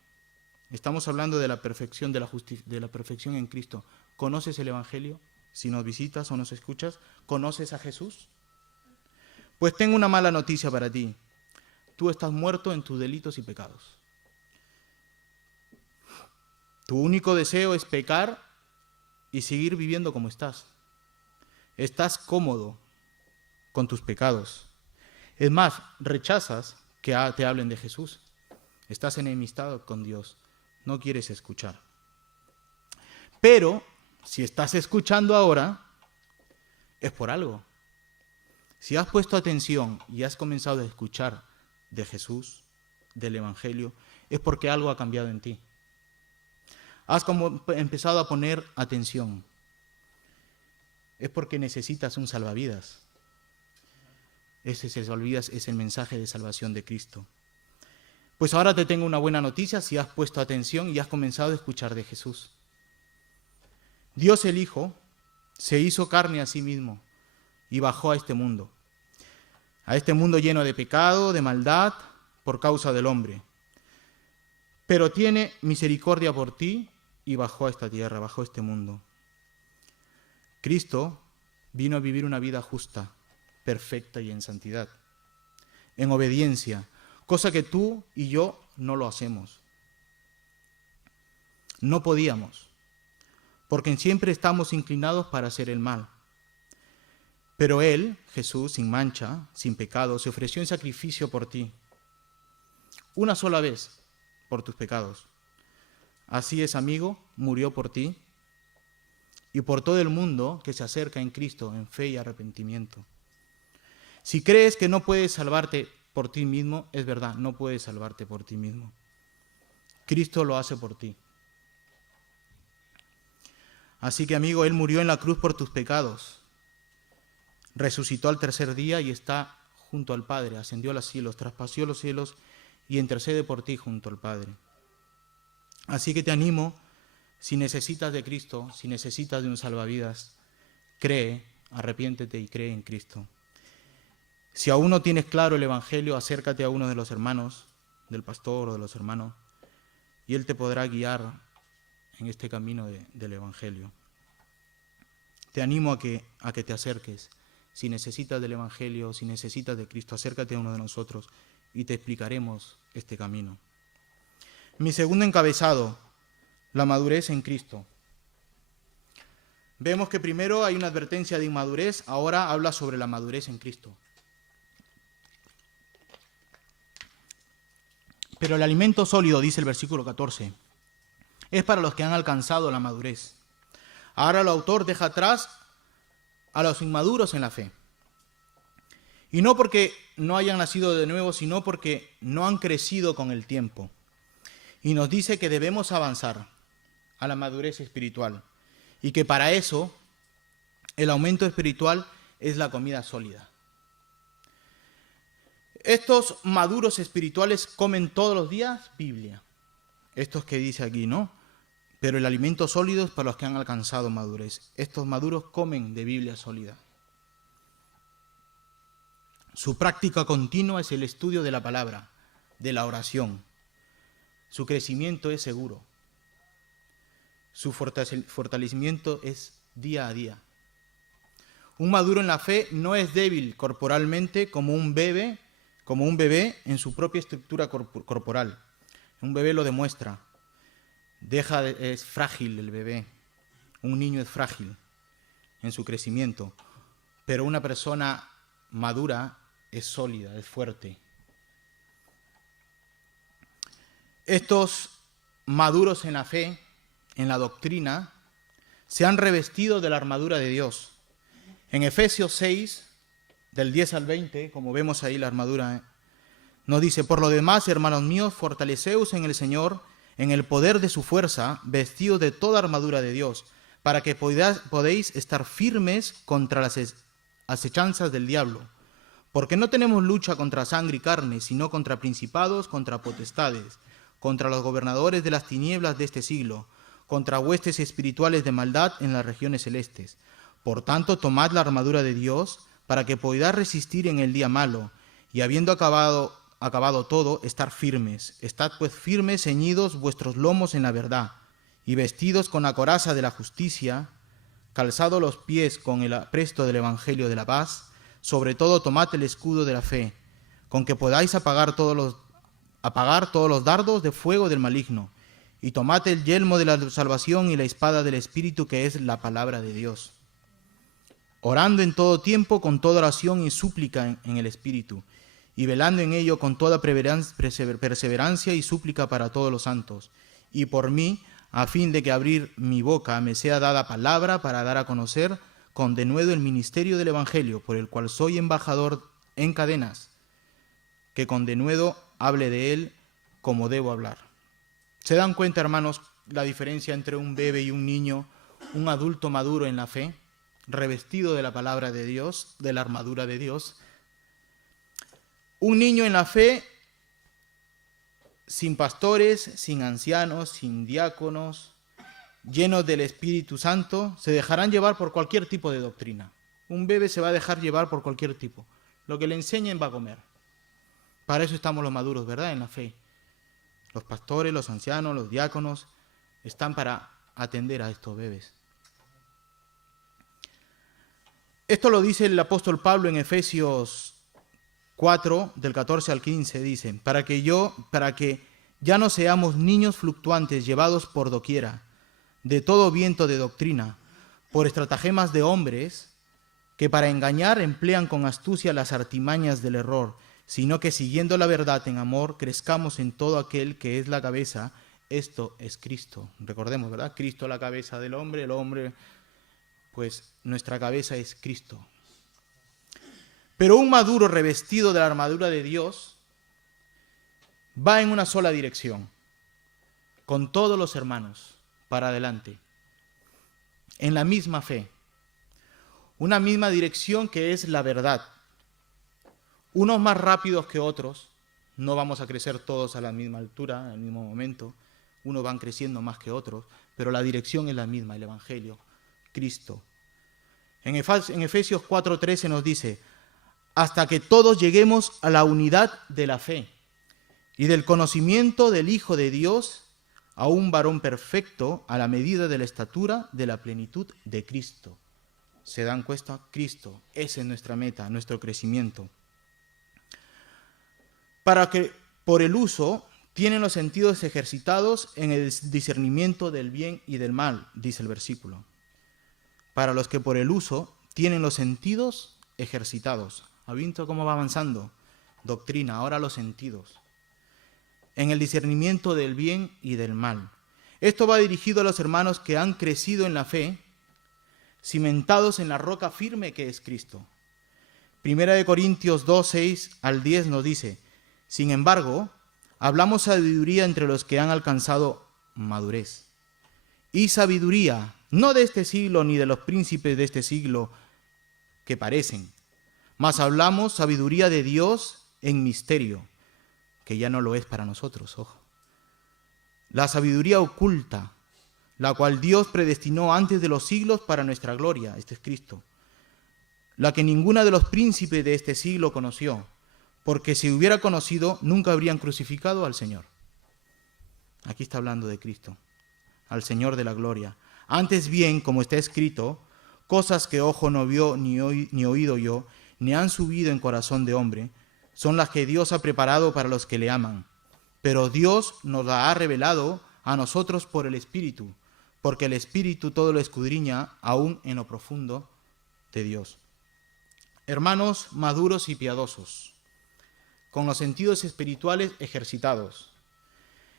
Estamos hablando de la perfección, de la perfección en Cristo. ¿Conoces el Evangelio? Si nos visitas o nos escuchas, ¿conoces a Jesús? Pues tengo una mala noticia para ti. Tú estás muerto en tus delitos y pecados. Tu único deseo es pecar y seguir viviendo como estás. Estás cómodo con tus pecados. Es más, rechazas que te hablen de Jesús. Estás enemistado con Dios. No quieres escuchar. Pero, si estás escuchando ahora, es por algo. Si has puesto atención y has comenzado a escuchar de Jesús, del Evangelio, es porque algo ha cambiado en ti. Has empezado a poner atención. Es porque necesitas un salvavidas. Ese salvavidas es el mensaje de salvación de Cristo. Pues ahora te tengo una buena noticia si has puesto atención y has comenzado a escuchar de Jesús. Dios el Hijo se hizo carne a sí mismo y bajó a este mundo lleno de pecado, de maldad, por causa del hombre. Pero tiene misericordia por ti y bajó a esta tierra, bajó a este mundo. Cristo vino a vivir una vida justa, perfecta y en santidad, en obediencia, cosa que tú y yo no lo hacemos. No podíamos, porque siempre estamos inclinados para hacer el mal. Pero Él, Jesús, sin mancha, sin pecado, se ofreció en sacrificio por ti. Una sola vez, por tus pecados. Así es, amigo, murió por ti y por todo el mundo que se acerca en Cristo en fe y arrepentimiento. Si crees que no puedes salvarte por ti mismo, es verdad, no puedes salvarte por ti mismo. Cristo lo hace por ti. Así que, amigo, Él murió en la cruz por tus pecados. Resucitó al tercer día y está junto al Padre, ascendió a los cielos, traspasió los cielos y intercede por ti junto al Padre. Así que te animo, si necesitas de Cristo, si necesitas de un salvavidas, cree, arrepiéntete y cree en Cristo. Si aún no tienes claro el Evangelio, acércate a uno de los hermanos, del pastor o de los hermanos, y Él te podrá guiar en este camino del Evangelio. Te animo a que te acerques. Si necesitas del Evangelio, si necesitas de Cristo, acércate a uno de nosotros y te explicaremos este camino. Mi segundo encabezado, la madurez en Cristo. Vemos que primero hay una advertencia de inmadurez, ahora habla sobre la madurez en Cristo. Pero el alimento sólido, dice el versículo 14, es para los que han alcanzado la madurez. Ahora el autor deja atrás a los inmaduros en la fe. Y no porque no hayan nacido de nuevo, sino porque no han crecido con el tiempo. Y nos dice que debemos avanzar a la madurez espiritual. Y que para eso el aumento espiritual es la comida sólida. Estos maduros espirituales comen todos los días Biblia. Estos que dice aquí, ¿no? Pero el alimento sólido es para los que han alcanzado madurez. Estos maduros comen de Biblia sólida. Su práctica continua es el estudio de la palabra, de la oración. Su crecimiento es seguro. Su fortalecimiento es día a día. Un maduro en la fe no es débil corporalmente como un bebé en su propia estructura corporal. Un bebé lo demuestra. Es frágil el bebé. Un niño es frágil en su crecimiento. Pero una persona madura es sólida, es fuerte. Estos maduros en la fe, en la doctrina, se han revestido de la armadura de Dios. En Efesios 6, del 10 al 20, como vemos ahí la armadura, nos dice: por lo demás, hermanos míos, fortaleceos en el Señor, en el poder de su fuerza, vestidos de toda armadura de Dios, para que podéis estar firmes contra las acechanzas del diablo. Porque no tenemos lucha contra sangre y carne, sino contra principados, contra potestades, contra los gobernadores de las tinieblas de este siglo, contra huestes espirituales de maldad en las regiones celestes. Por tanto, tomad la armadura de Dios, para que podáis resistir en el día malo, y habiendo acabado todo, estar firmes. Estad pues firmes, ceñidos vuestros lomos en la verdad, y vestidos con la coraza de la justicia, calzados los pies con el apresto del evangelio de la paz. Sobre todo tomad el escudo de la fe, con que podáis apagar todos los dardos de fuego del maligno, y tomad el yelmo de la salvación y la espada del Espíritu, que es la palabra de Dios. Orando en todo tiempo con toda oración y súplica en el Espíritu, y velando en ello con toda perseverancia y súplica para todos los santos, y por mí, a fin de que abrir mi boca me sea dada palabra para dar a conocer con denuedo el ministerio del Evangelio, por el cual soy embajador en cadenas, que con denuedo hable de él como debo hablar. ¿Se dan cuenta, hermanos, la diferencia entre un bebé y un niño, un adulto maduro en la fe, revestido de la palabra de Dios, de la armadura de Dios? Un niño en la fe, sin pastores, sin ancianos, sin diáconos, llenos del Espíritu Santo, se dejarán llevar por cualquier tipo de doctrina. Un bebé se va a dejar llevar por cualquier tipo. Lo que le enseñen va a comer. Para eso estamos los maduros, ¿verdad? En la fe. Los pastores, los ancianos, los diáconos están para atender a estos bebés. Esto lo dice el apóstol Pablo en Efesios 4, del 14 al 15, dice: para que ya no seamos niños fluctuantes llevados por doquiera, de todo viento de doctrina, por estratagemas de hombres que para engañar emplean con astucia las artimañas del error, sino que siguiendo la verdad en amor crezcamos en todo aquel que es la cabeza, esto es Cristo. Recordemos, ¿verdad? Cristo la cabeza del hombre, el hombre, pues nuestra cabeza es Cristo. Pero un maduro revestido de la armadura de Dios va en una sola dirección, con todos los hermanos, para adelante, en la misma fe, una misma dirección que es la verdad. Unos más rápidos que otros, no vamos a crecer todos a la misma altura, al mismo momento, unos van creciendo más que otros, pero la dirección es la misma, el Evangelio, Cristo. En Efesios 4:13 nos dice: hasta que todos lleguemos a la unidad de la fe y del conocimiento del Hijo de Dios, a un varón perfecto a la medida de la estatura de la plenitud de Cristo. ¿Se dan cuenta? Cristo, esa es nuestra meta, nuestro crecimiento. Para que por el uso tienen los sentidos ejercitados en el discernimiento del bien y del mal, dice el versículo. Para los que por el uso tienen los sentidos ejercitados. ¿Ha visto cómo va avanzando? Doctrina, ahora los sentidos. en el discernimiento del bien y del mal. Esto va dirigido a los hermanos que han crecido en la fe, cimentados en la roca firme que es Cristo. Primera de Corintios 2, 6 al 10 nos dice: sin embargo, hablamos sabiduría entre los que han alcanzado madurez. Y sabiduría, no de este siglo ni de los príncipes de este siglo que parecen, mas hablamos sabiduría de Dios en misterio, que ya no lo es para nosotros, ojo. La sabiduría oculta, la cual Dios predestinó antes de los siglos para nuestra gloria, este es Cristo, la que ninguno de los príncipes de este siglo conoció, porque si hubiera conocido, nunca habrían crucificado al Señor. Aquí está hablando de Cristo, al Señor de la gloria. Antes bien, como está escrito, cosas que ojo no vio, ni oído yo, ni han subido en corazón de hombre, son las que Dios ha preparado para los que le aman. Pero Dios nos la ha revelado a nosotros por el Espíritu, porque el Espíritu todo lo escudriña aún en lo profundo de Dios. Hermanos maduros y piadosos, con los sentidos espirituales ejercitados,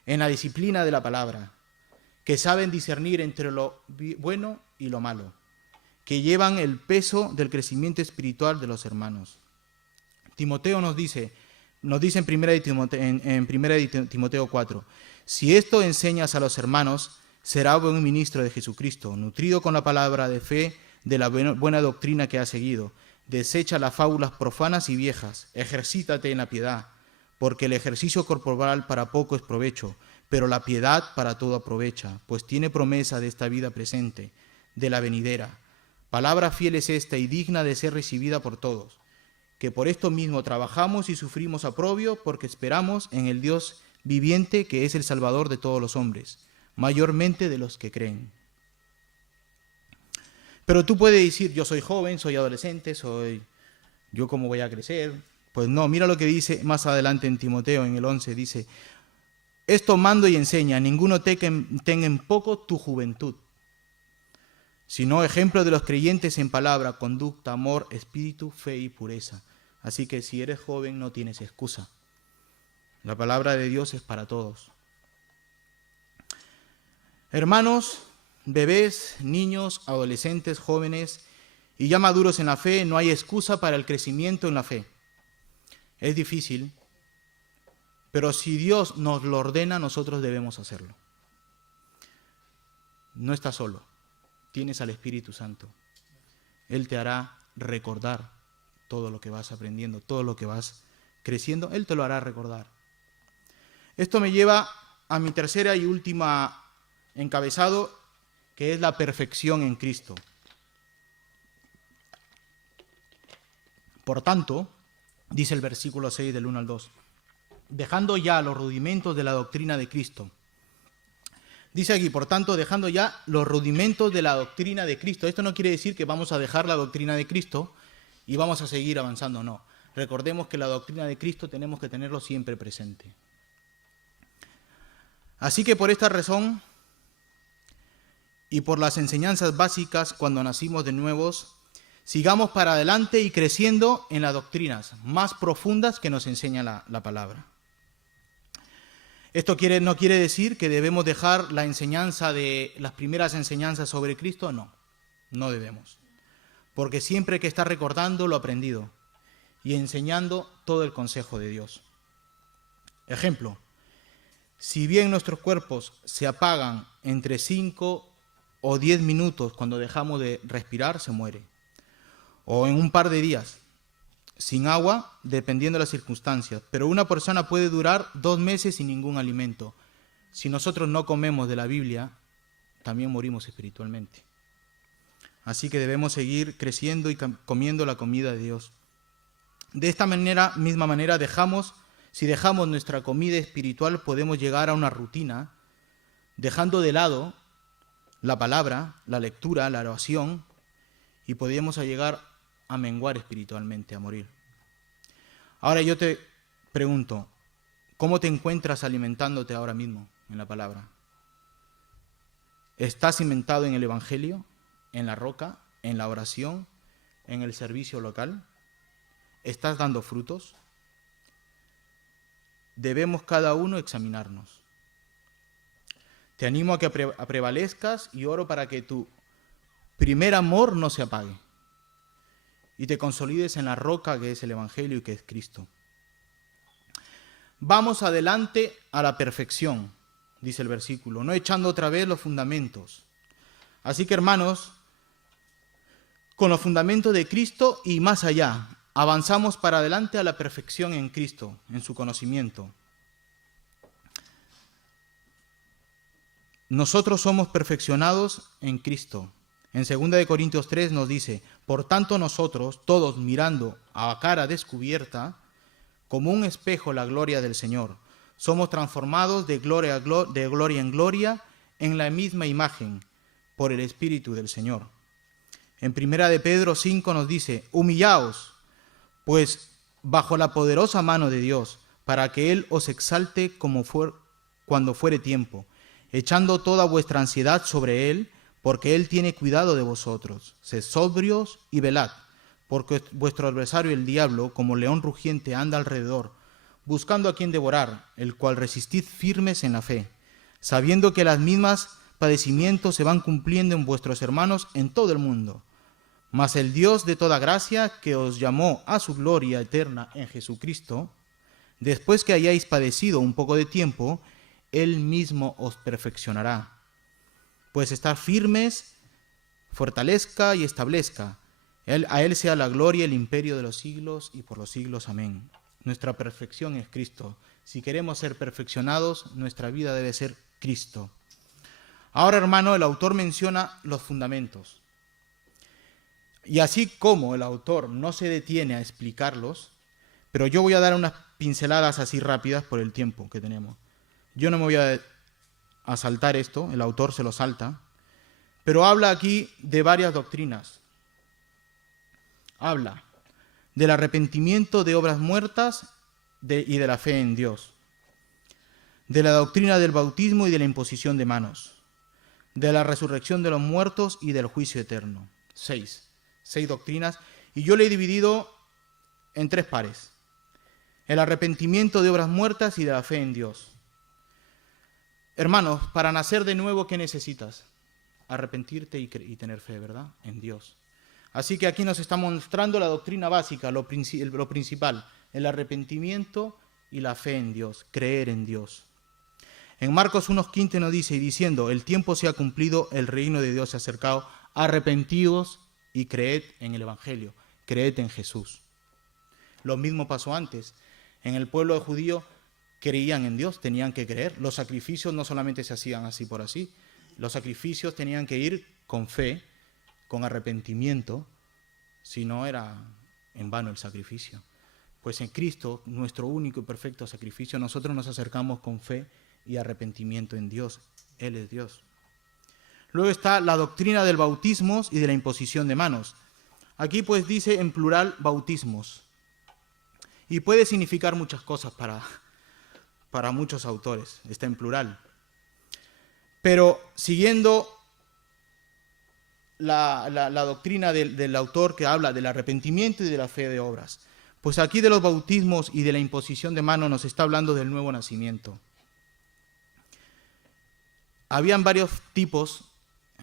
en la disciplina de la palabra, que saben discernir entre lo bueno y lo malo, que llevan el peso del crecimiento espiritual de los hermanos. Timoteo nos dice en 1 de Timoteo 4, si esto enseñas a los hermanos, será buen ministro de Jesucristo, nutrido con la palabra de fe de la buena doctrina que has seguido. Desecha las fábulas profanas y viejas, ejercítate en la piedad, porque el ejercicio corporal para poco es provecho, pero la piedad para todo aprovecha, pues tiene promesa de esta vida presente, de la venidera. Palabra fiel es esta y digna de ser recibida por todos, que por esto mismo trabajamos y sufrimos aprobio, porque esperamos en el Dios viviente, que es el Salvador de todos los hombres, mayormente de los que creen. Pero tú puedes decir, yo soy joven, soy adolescente, ¿yo cómo voy a crecer? Pues no, mira lo que dice más adelante en Timoteo, en el 11, dice: esto mando y enseña, ninguno tenga en poco tu juventud, sino ejemplo de los creyentes en palabra, conducta, amor, espíritu, fe y pureza. Así que si eres joven no tienes excusa. La palabra de Dios es para todos. Hermanos, bebés, niños, adolescentes, jóvenes y ya maduros en la fe, no hay excusa para el crecimiento en la fe. Es difícil, pero si Dios nos lo ordena, nosotros debemos hacerlo. No estás solo, tienes al Espíritu Santo. Él te hará recordar todo lo que vas aprendiendo, todo lo que vas creciendo, Él te lo hará recordar. Esto me lleva a mi tercera y última encabezado, que es la perfección en Cristo. Por tanto, dice el versículo 6 del 1 al 2, dejando ya los rudimentos de la doctrina de Cristo. Dice aquí, por tanto, dejando ya los rudimentos de la doctrina de Cristo. Esto no quiere decir que vamos a dejar la doctrina de Cristo y vamos a seguir avanzando, no. Recordemos que la doctrina de Cristo tenemos que tenerlo siempre presente. Así que por esta razón y por las enseñanzas básicas cuando nacimos de nuevos, sigamos para adelante y creciendo en las doctrinas más profundas que nos enseña la palabra. ¿Esto no quiere decir que debemos dejar la enseñanza de las primeras enseñanzas sobre Cristo? No, no debemos. Porque siempre hay que estar recordando lo aprendido y enseñando todo el consejo de Dios. Ejemplo, si bien nuestros cuerpos se apagan entre 5 o 10 minutos cuando dejamos de respirar, se muere. O en un par de días, sin agua, dependiendo de las circunstancias. Pero una persona puede durar 2 meses sin ningún alimento. Si nosotros no comemos de la Biblia, también morimos espiritualmente. Así que debemos seguir creciendo y comiendo la comida de Dios. De esta misma manera, si dejamos nuestra comida espiritual, podemos llegar a una rutina, dejando de lado la palabra, la lectura, la oración, y podemos llegar a menguar espiritualmente, a morir. Ahora yo te pregunto, ¿cómo te encuentras alimentándote ahora mismo en la palabra? ¿Estás cimentado en el Evangelio, en la roca, en la oración, en el servicio local? ¿Estás dando frutos? debemos cada uno examinarnos. Te animo a que prevalezcas y oro para que tu primer amor no se apague y te consolides en la roca que es el Evangelio y que es Cristo. Vamos adelante a la perfección, dice el versículo, no echando otra vez los fundamentos. Así que, hermanos, con los fundamentos de Cristo y más allá, avanzamos para adelante a la perfección en Cristo, en su conocimiento. Nosotros somos perfeccionados en Cristo. En 2 Corintios 3 nos dice, por tanto nosotros, todos mirando a cara descubierta, como un espejo la gloria del Señor, somos transformados de gloria en gloria en la misma imagen por el Espíritu del Señor. En 1 de Pedro 5 nos dice, humillaos, pues bajo la poderosa mano de Dios, para que Él os exalte cuando fuere tiempo, echando toda vuestra ansiedad sobre Él, porque Él tiene cuidado de vosotros. Sed sobrios y velad, porque vuestro adversario el diablo, como león rugiente, anda alrededor, buscando a quien devorar, el cual resistid firmes en la fe, sabiendo que las mismas padecimientos se van cumpliendo en vuestros hermanos en todo el mundo. Mas el Dios de toda gracia, que os llamó a su gloria eterna en Jesucristo, después que hayáis padecido un poco de tiempo, Él mismo os perfeccionará. Pues estar firmes, fortalezca y establezca. A Él sea la gloria y el imperio de los siglos y por los siglos. Amén. Nuestra perfección es Cristo. Si queremos ser perfeccionados, nuestra vida debe ser Cristo. Ahora, hermano, el autor menciona los fundamentos. Y así como el autor no se detiene a explicarlos, pero yo voy a dar unas pinceladas así rápidas por el tiempo que tenemos. Yo no me voy a saltar esto, el autor se lo salta, pero habla aquí de varias doctrinas. Habla del arrepentimiento de obras muertas y de la fe en Dios, de la doctrina del bautismo y de la imposición de manos, de la resurrección de los muertos y del juicio eterno. Seis doctrinas, y yo le he dividido en 3 pares. El arrepentimiento de obras muertas y de la fe en Dios. Hermanos, para nacer de nuevo, ¿qué necesitas? Arrepentirte y tener fe, ¿verdad? En Dios. Así que aquí nos está mostrando la doctrina básica, lo principal, el arrepentimiento y la fe en Dios, creer en Dios. En Marcos 1:15 nos dice, y diciendo, el tiempo se ha cumplido, el reino de Dios se ha acercado, arrepentíos y creed en el Evangelio, creed en Jesús. Lo mismo pasó antes. En el pueblo judío creían en Dios, tenían que creer. Los sacrificios no solamente se hacían así por así, los sacrificios tenían que ir con fe, con arrepentimiento, si no era en vano el sacrificio. Pues en Cristo, nuestro único y perfecto sacrificio, nosotros nos acercamos con fe y arrepentimiento en Dios. Él es Dios. Luego está la doctrina del bautismo y de la imposición de manos. Aquí pues dice en plural bautismos. Y puede significar muchas cosas para muchos autores. Está en plural. Pero siguiendo la doctrina del autor que habla del arrepentimiento y de la fe de obras, pues aquí de los bautismos y de la imposición de manos nos está hablando del nuevo nacimiento. Habían varios tipos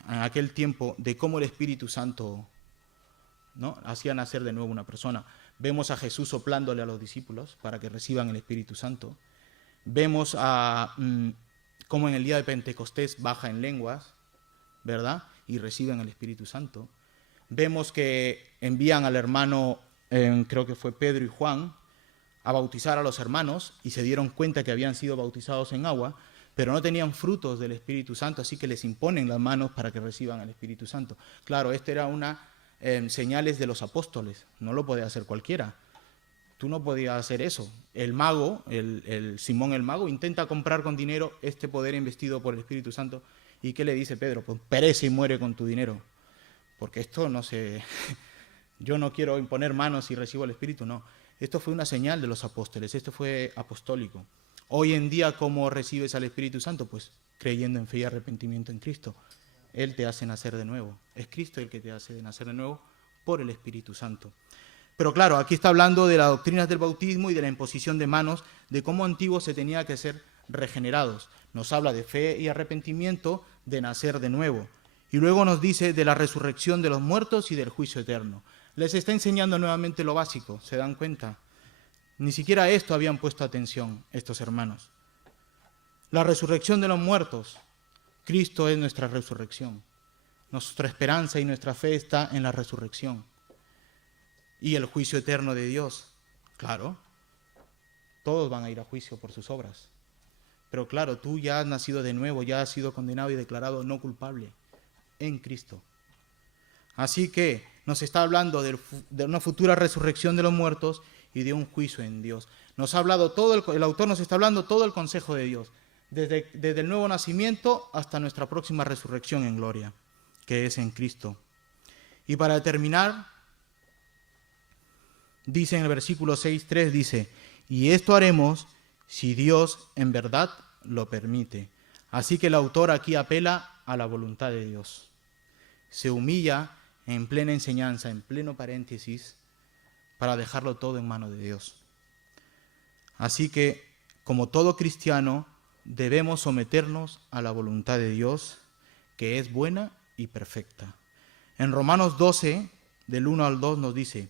en aquel tiempo de cómo el Espíritu Santo, ¿no?, hacía nacer de nuevo una persona. Vemos a Jesús soplándole a los discípulos para que reciban el Espíritu Santo. Vemos cómo en el día de Pentecostés baja en lenguas, ¿verdad?, y reciben el Espíritu Santo. Vemos que envían al hermano, creo que fue Pedro y Juan, a bautizar a los hermanos y se dieron cuenta que habían sido bautizados en agua, pero no tenían frutos del Espíritu Santo, así que les imponen las manos para que reciban el Espíritu Santo. Claro, esto era una señales de los apóstoles, no lo podía hacer cualquiera. Tú no podías hacer eso. El mago, el Simón el mago, intenta comprar con dinero este poder investido por el Espíritu Santo. ¿Y qué le dice Pedro? Pues perece y muere con tu dinero. Porque esto no se... Yo no quiero imponer manos y recibo el Espíritu, no. Esto fue una señal de los apóstoles, esto fue apostólico. Hoy en día, ¿cómo recibes al Espíritu Santo? Pues creyendo en fe y arrepentimiento en Cristo. Él te hace nacer de nuevo. Es Cristo el que te hace nacer de nuevo por el Espíritu Santo. Pero claro, aquí está hablando de las doctrinas del bautismo y de la imposición de manos, de cómo antiguos se tenía que ser regenerados. Nos habla de fe y arrepentimiento, de nacer de nuevo. Y luego nos dice de la resurrección de los muertos y del juicio eterno. Les está enseñando nuevamente lo básico, ¿se dan cuenta? Ni siquiera a esto habían puesto atención estos hermanos. La resurrección de los muertos. Cristo es nuestra resurrección. Nuestra esperanza y nuestra fe está en la resurrección. Y el juicio eterno de Dios. Claro, todos van a ir a juicio por sus obras. Pero claro, tú ya has nacido de nuevo, ya has sido condenado y declarado no culpable en Cristo. Así que nos está hablando de una futura resurrección de los muertos y de un juicio en Dios. Nos ha hablado el autor nos está hablando todo el consejo de Dios, desde el nuevo nacimiento hasta nuestra próxima resurrección en gloria, que es en Cristo. Y para terminar, dice en el versículo 6:3, dice, y esto haremos si Dios en verdad lo permite. Así que el autor aquí apela a la voluntad de Dios. Se humilla en plena enseñanza, en pleno paréntesis, para dejarlo todo en manos de Dios. Así que, como todo cristiano, debemos someternos a la voluntad de Dios, que es buena y perfecta. En Romanos 12, del 1 al 2, nos dice,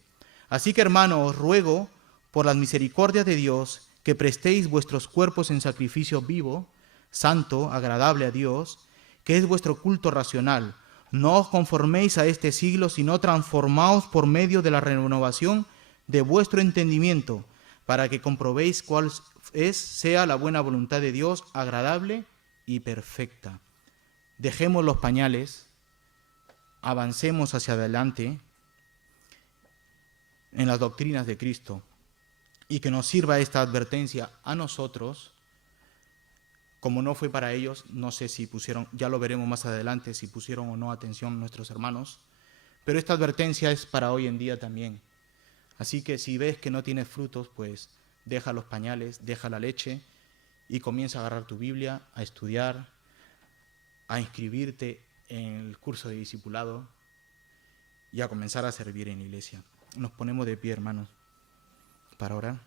así que, hermanos, os ruego, por las misericordias de Dios, que prestéis vuestros cuerpos en sacrificio vivo, santo, agradable a Dios, que es vuestro culto racional. No os conforméis a este siglo, sino transformaos por medio de la renovación de vuestro entendimiento, para que comprobéis cuál sea la buena voluntad de Dios, agradable y perfecta. Dejemos los pañales, avancemos hacia adelante en las doctrinas de Cristo, y que nos sirva esta advertencia a nosotros. Como no fue para ellos, no sé si pusieron, ya lo veremos más adelante, si pusieron o no atención nuestros hermanos, pero esta advertencia es para hoy en día también. Así que si ves que no tienes frutos, pues deja los pañales, deja la leche y comienza a agarrar tu Biblia, a estudiar, a inscribirte en el curso de discipulado y a comenzar a servir en la iglesia. Nos ponemos de pie, hermanos, para orar.